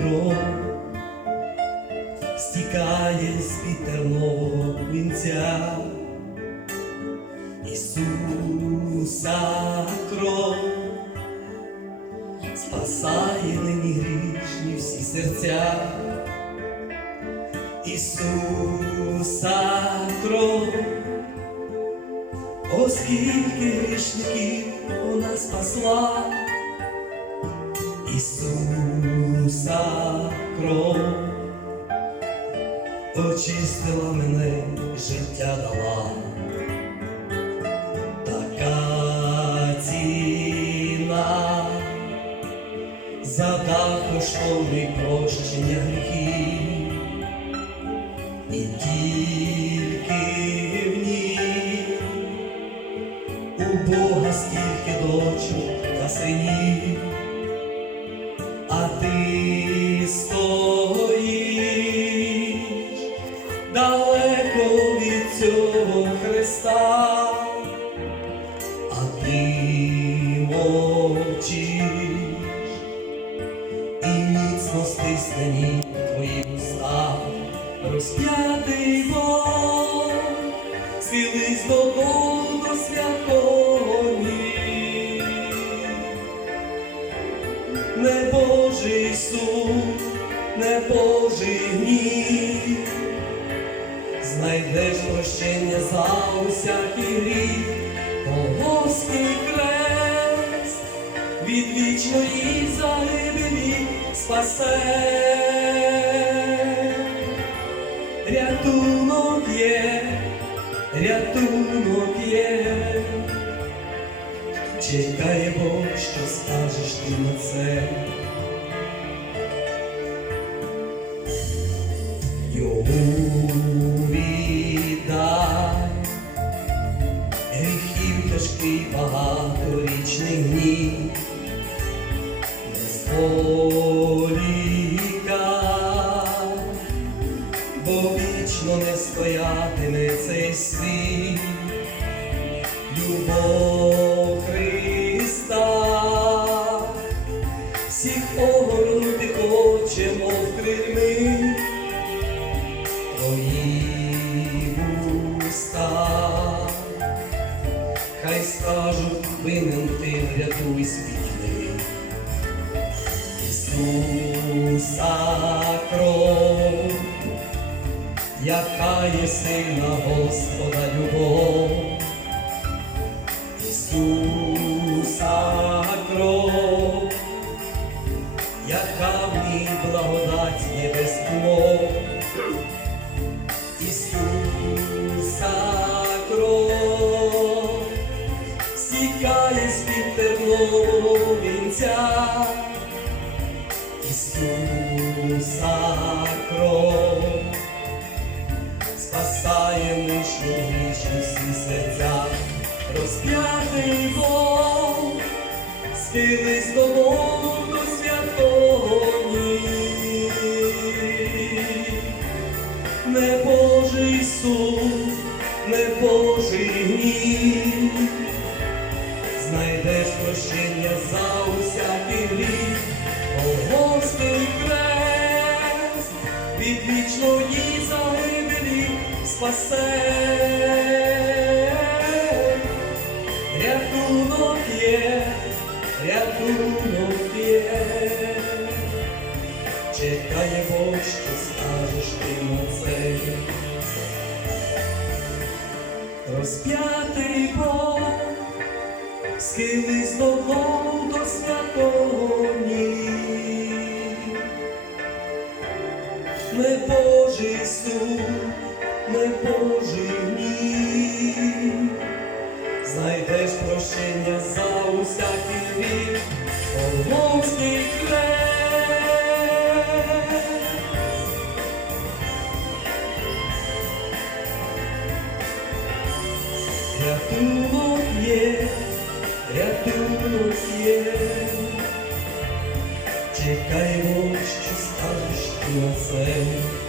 кров стікає з-під тернового вінця. Ісуса кров спасає нині грішні всі серця. Ісуса кров, оскільки грішників вона спасла. Ісуса кров очистила мене, життя дала. Така ціна за такоштовний прощення гріхів. І тільки в ній у Бога стільки дочок та синів, а ти стоїш далеко від цього Христа, а ти мовчиш і міцно стиснені твої уста, розп'ятий Бог, схились до Бога Божий суд, не Божий гнів, знайдеш прощення за усякий гріх, Голгофський крест від вічної загибелі спасе. Рятунок є, рятунок є, чекає Бог, що скажеш ти на це. Йому віддай. Гріхів тяжкий багаторічний гнів, не зволікай, бо вічно не стоятиме цей світ, любов твої уста. Хай скажуть, винен ти врятуй світлий. Ісуса кров, яка є сильна Господа любов. Ісуса кров, яка ній благодать є без умов. Ісуса кров, стікає з-під тернового вінця. Ісуса кров, спасає лише грішні серця, розп'ятий Бог, схились до Бога від вічної загибелі спасе. Рятунок є, рятунок є. Чекає Бог, що скажеш ти на це. Розп'ятий Бог, схились до Богу Не Божий суд, не Божий гнів, знайдеш прощення за усякий гріх, Голгофський хрест. Рятунок є, рятунок є, чекаємо, що скажеш ти на це.